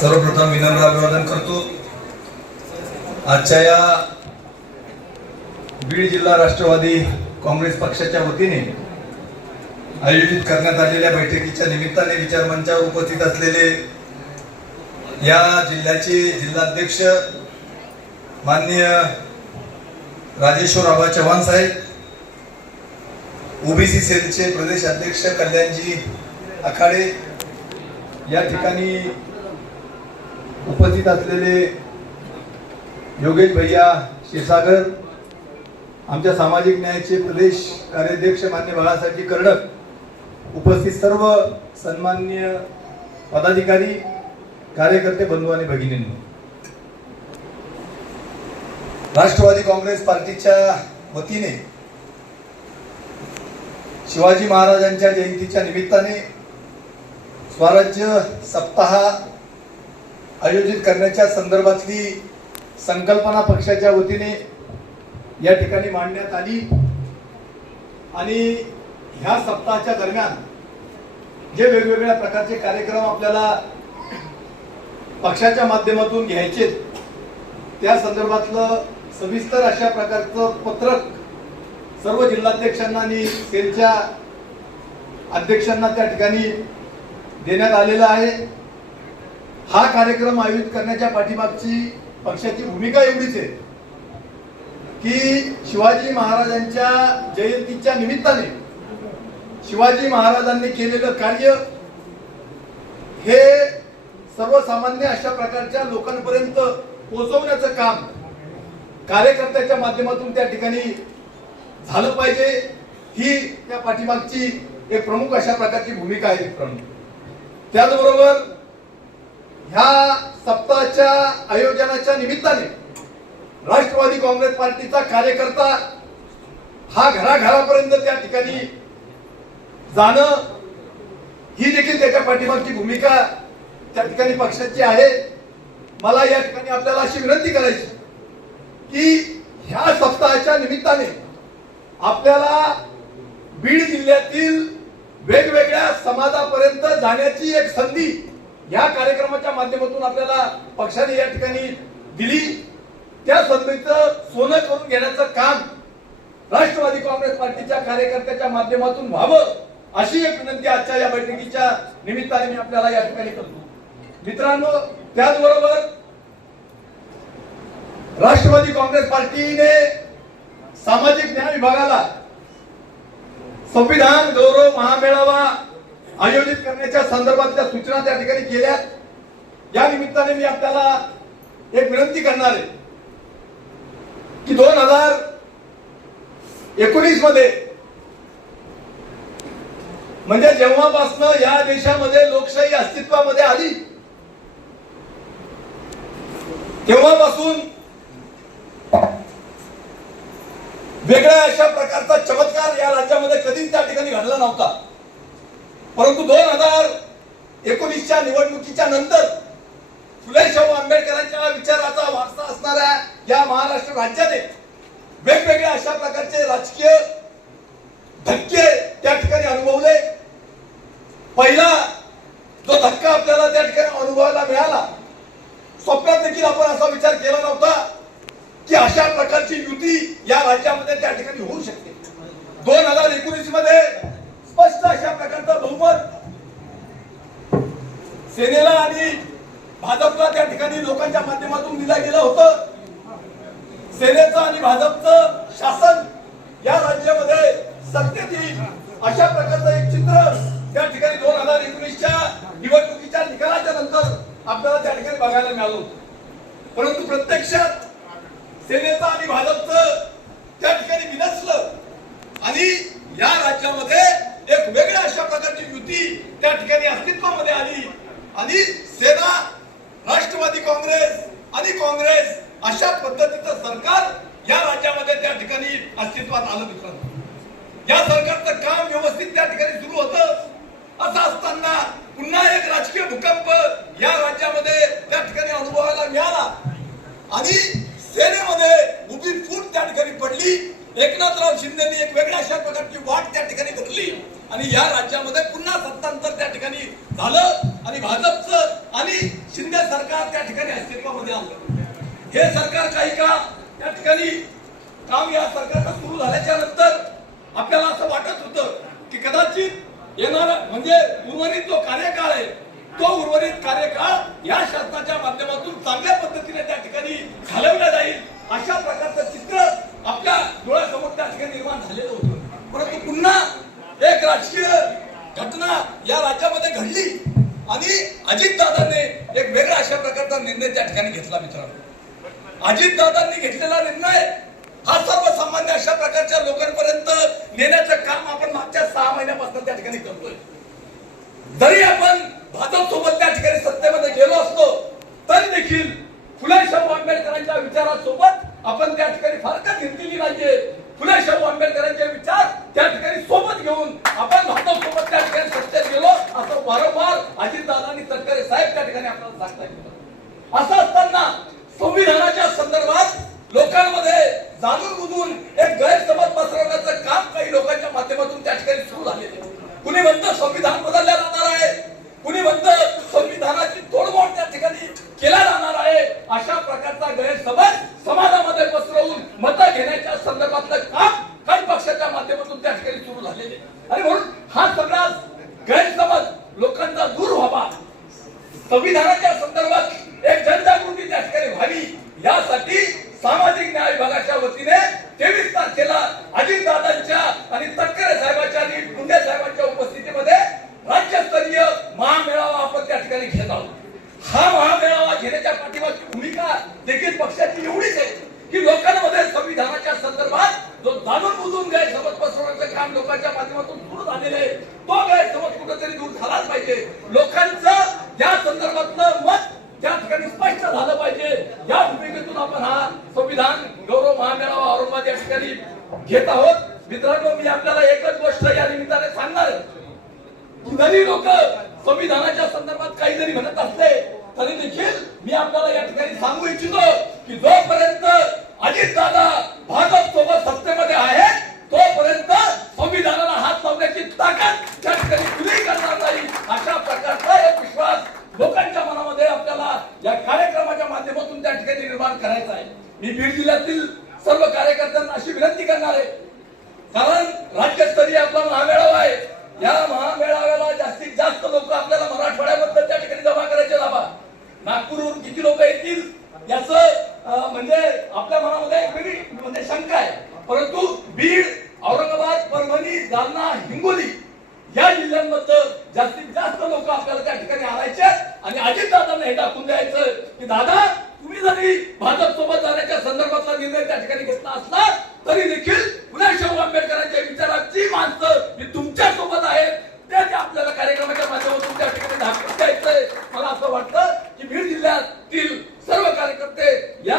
सर्वप्रथम विनम्र अभिवादन करतो. आजच्या या बीड जिल्हा राष्ट्रवादी काँग्रेस पक्षाच्या वतीने आयोजित करण्यात आलेल्या बैठकीच्या निमित्ताने विचारमंचावर उपस्थित असलेले या जिल्ह्याचे जिल्हाध्यक्ष माननीय राजेश्वर आबा चव्हाण साहेब ओबीसी सेलचे प्रदेश अध्यक्ष कल्याणजी आखाडे या ठिकाणी उपस्थित असलेले योगेश भैया क्षीरसागर आमच्या सामाजिक न्यायाचे प्रदेश कार्याध्यक्ष मान्य बाळासाहेबजी कर्डक उपस्थित सर्व सन्मान्य पदाधिकारी कार्यकर्ते बंधू आणि भगिनींनी. राष्ट्रवादी काँग्रेस पार्टीच्या वतीने शिवाजी महाराजांच्या जयंतीच्या निमित्ताने स्वराज्य सप्ताह आयोजित करण्याच्या संदर्भातली संकल्पना पक्षाच्या वतीने या ठिकाणी मांडण्यात आली. आणि ह्या सप्ताहाच्या दरम्यान जे वेगवेगळ्या प्रकारचे कार्यक्रम आपल्याला पक्षाच्या माध्यमातून घ्यायचे त्या संदर्भातलं सविस्तर अशा प्रकारचं पत्रक सर्व जिल्हाध्यक्षांना आणि सेलच्या अध्यक्षांना त्या ठिकाणी देण्यात आलेलं आहे. हा कार्यक्रम आयोजित करण्याच्या पाठीमागची पक्षाची भूमिका एवढीच आहे की शिवाजी महाराजांच्या जयंतीच्या निमित्ताने शिवाजी महाराजांनी केलेलं कार्य हे सर्वसामान्य अशा प्रकारच्या लोकांपर्यंत पोहोचवण्याचं काम कार्यकर्त्याच्या माध्यमातून त्या ठिकाणी झालं पाहिजे ही त्या पाठीमागची एक प्रमुख अशा प्रकारची भूमिका आहे. प्रमुख त्याचबरोबर ह्या सप्ताहाच्या आयोजनाच्या निमित्ताने राष्ट्रवादी काँग्रेस पार्टीचा कार्यकर्ता हा घराघरापर्यंत त्या ठिकाणी जाणं ही देखील त्याच्या पाठीमागची भूमिका त्या ठिकाणी पक्षाची आहे. मला या ठिकाणी आपल्याला अशी विनंती करायची की ह्या सप्ताहाच्या निमित्ताने आपल्याला बीड जिल्ह्यातील वेगवेगळ्या समाजापर्यंत जाण्याची एक संधी या कार्यक्रमाच्या माध्यमातून आपल्याला पक्षाने या ठिकाणी दिली. त्या संधीचं सोनं करून घेण्याचं काम राष्ट्रवादी काँग्रेस पार्टीच्या कार्यकर्त्याच्या माध्यमातून व्हावं अशी एक विनंती आजच्या या बैठकीच्या निमित्ताने मी आपल्याला या ठिकाणी करतो. मित्रांनो त्याचबरोबर राष्ट्रवादी काँग्रेस पार्टीने सामाजिक न्याय विभागाला संविधान गौरव महामेळावा आयोजित करण्याच्या संदर्भातल्या सूचना त्या ठिकाणी केल्या. या निमित्ताने मी आपल्याला एक विनंती करणार आहे की दोन हजार एकोणीसमध्ये म्हणजे जेव्हापासनं या देशामध्ये लोकशाही अस्तित्वामध्ये आली तेव्हापासून वेगळ्या अशा प्रकारचा चमत्कार या राज्यामध्ये कधीच त्या ठिकाणी घडला नव्हता. परंतु दोन हजार एकोणीसच्या निवडणुकीच्या नंतर फुले शाहू आंबेडकरांच्या विचाराचा वारसा असणाऱ्या या महाराष्ट्र राज्याने वेगवेगळ्या अशा प्रकारचे राजकीय धक्के त्या ठिकाणी अनुभवले. पहिला जो धक्का आपल्याला त्या ठिकाणी अनुभवायला मिळाला स्वप्नात देखील आपण असा विचार केला नव्हता की अशा प्रकारची युती या राज्यामध्ये त्या ठिकाणी होऊ शकते. दोन हजार एकोणीसमध्ये स्पष्ट अशा प्रकारचं बहुमत सेनेला आणि भाजपला त्या ठिकाणी लोकांच्या माध्यमातून दिलं गेलं होतं. सेनेचं आणि भाजपचं शासन या राज्यामध्ये सत्तेत येईल अशा प्रकारचं एक चित्र त्या ठिकाणी दोन हजार एकोणीसच्या निवडणुकीच्या निकालाच्या नंतर आपल्याला त्या ठिकाणी बघायला मिळालं होतं. परंतु प्रत्यक्षात सेनेचं आणि भाजपचं त्या ठिकाणी विनसलं आणि या राज्यामध्ये एक वेगळ्या अशा प्रकारची युती त्या ठिकाणी अस्तित्वामध्ये आली. आणि सेना राष्ट्रवादी काँग्रेस आणि काँग्रेस अशा पद्धतीचं सरकार या राज्यामध्ये त्या ठिकाणी अस्तित्वात आलं मित्रांनो या सरकारचं काम व्यवस्थित त्या ठिकाणी सुरू होतं. असं असताना पुन्हा एक राजकीय भूकंप या राज्यामध्ये त्या ठिकाणी अनुभवायला मिळाला. आणि सेनेमध्ये उभी फूट त्या ठिकाणी पडली. एकनाथराव शिंदेनी एक वेगळ्या अशा प्रकारची वाट त्या ठिकाणी धरली. आणि या राज्यामध्ये पुन्हा सत्तांतर त्या ठिकाणी झालं आणि भाजपचं आणि शिंदे सरकार त्या ठिकाणी आलं. हे सरकार काही का त्या ठिकाणी काम या सरकारचं सुरू झाल्याच्यानंतर आपल्याला असं वाटत होतं की कदाचित येणार म्हणजे उर्वरित जो कार्यकाळ आहे तो उर्वरित कार्यकाळ या शासनाच्या माध्यमातून चांगल्या पद्धतीने त्या ठिकाणी घालवला जाईल अशा प्रकारचं चित्र आपल्या डोळ्यासमोर त्या ठिकाणी निर्माण झालेलं होतं. परंतु पुन्हा एक राजकीय घटना या राज्यामध्ये घडली आणि अजितदादांनी एक वेगळा अशा प्रकारचा निर्णय त्या ठिकाणी घेतला मित्रांनो. अजितदादांनी घेतलेला निर्णय हा सर्वसामान्य अशा प्रकारच्या लोकांपर्यंत नेण्याचं काम आपण मागच्या सहा महिन्यापासून त्या ठिकाणी करतोय. जरी आपण भाजप सोबत त्या ठिकाणी सत्तेमध्ये गेलो असतो तरी देखील फुले शाहू आंबेडकरांच्या विचारासोबत आपण त्या ठिकाणी फारकत घेतलेली नाहीये फुले शाहू आंबेडकरांचे विचार त्या ठिकाणी सोबत घेऊन आपण भाजप सोबत त्या ठिकाणी सत्तेत गेलो असं वारंवार अजितदादांनी तटकरे साहेब त्या ठिकाणी आपल्याला सांगता येतं असं असताना संविधानाच्या संदर्भात लोकांमध्ये जाणून बुजून एक गैरसमज पसरवण्याचं काम काही लोकांच्या माध्यमातून त्या ठिकाणी सुरू झाले आहे. कुणी म्हणतं संविधान बदलल्या जाणार आहे कुणी म्हणतं संविधानाची तोडमोड त्या ठिकाणी केला जाणार आहे अशा प्रकारचा गैरसमज समाज पसरवून मतं घेण्याच्या संदर्भातलं काम काही पक्षाच्या माध्यमातून त्या ठिकाणी सुरू झालेले आहे. आणि म्हणून हा सगळा गैरसमज लोकांचा दूर व्हावा संविधानाच्या संदर्भात एक जनजागृती त्या ठिकाणी व्हावी यासाठी सामाजिक न्याय विभागाच्या वतीने तेवीस तारखेला अजितदादांच्या आणि तटकरे साहेबांच्या आणि मुंडे साहेबांच्या उपस्थितीमध्ये राज्यस्तरीय महामेळावा आपण त्या ठिकाणी घेत आहोत. हा महामेळावा घेण्याच्या पाठीमागची भूमिका देखील पक्षाची एवढीच आहे की लोकांमध्ये संविधानाच्या संदर्भात जो जाणून बुजून गैरसमज पसरवण्याचं काम लोकांच्या माध्यमातून सुरू झालेलं आहे तो गैरसमज कुठेतरी दूर झालाच पाहिजे लोकांचं या संदर्भातलं मत त्या ठिकाणी स्पष्ट झालं पाहिजे या भूमिकेतून आपण हा संविधान गौरव महामेळावा औरंगाबाद या ठिकाणी घेत आहोत. मित्रांनो मी आपल्याला एकच गोष्ट या निमित्ताने सांगणार आहे. जरी लोक संविधानाच्या संदर्भात काही जरी म्हणत असले तरी देखील मी आपल्याला या ठिकाणी सांगू इच्छितो की जोपर्यंत अजितदादा भाजप सोबत सत्तेमध्ये आहे तोपर्यंत संविधानाला हात लावण्याची ताकद त्या ठिकाणी खुली करणार नाही अशा प्रकारचा एक विश्वास लोकांच्या मनामध्ये आपल्याला या कार्यक्रमाच्या माध्यमातून त्या ठिकाणी निर्माण करायचा आहे. मी बीड जिल्ह्यातील सर्व कार्यकर्त्यांना अशी विनंती करणार आहे कारण राज्यस्तरीय आपला महामेळावा आहे. या महामेळाव्याला जास्तीत जास्त लोक आपल्याला मराठवाड्याबद्दल त्या ठिकाणी जमा करायचे लाभा नागपूरवरून किती लोक येतील याच म्हणजे आपल्या मनामध्ये एक वेगळी म्हणजे शंका आहे. परंतु बीड औरंगाबाद परभणी जालना हिंगोली या जिल्ह्यांबद्दल जास्तीत जास्त लोक आपल्याला त्या ठिकाणी आणायचे आणि अजितदादांना हे दाखवून द्यायचं की दादा तुम्ही जरी भाजप सोबत जाण्याच्या संदर्भातला निर्णय त्या ठिकाणी घेतला असला तरी देखील पुन्हा शाहू आंबेडकरांच्या विचाराची माणसं जी तुमच्यासोबत आहेत. त्या आपल्याला कार्यक्रमाच्या माध्यमातून त्या ठिकाणी दाखवून द्यायचंय. मला असं वाटतं की बीड जिल्ह्यातील सर्व कार्यकर्ते या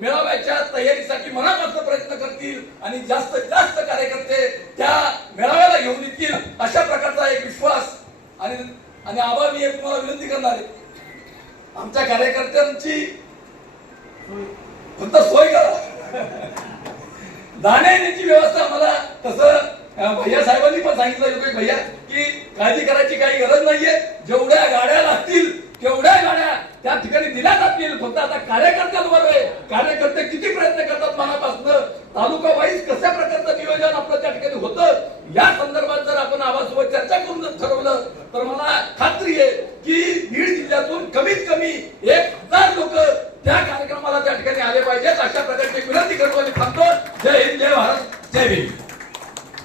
मेळाव्याच्या तयारीसाठी मनापासून प्रयत्न करतील आणि जास्त जास्त कार्यकर्ते त्या मेळाव्याला घेऊन येतील अशा प्रकारचा एक विश्वास आणि आणि आभार मी एक तुम्हाला विनंती करणार आहे. आमच्या कार्यकर्त्यांची जाण्या येण्याची व्यवस्था मला तसं भैया साहेबांनी पण सांगितलं योगेश भैया की काळजी करायची काही गरज नाहीये. जेवढ्या गाड्या लागतील तेवढ्या गाड्या त्या ठिकाणी दिल्या जातील. फक्त आता कार्यकर्त्यांवर आहे. कार्यकर्ते किती प्रयत्न करतात मनापासून? तालुका वाईज कशा प्रकारचे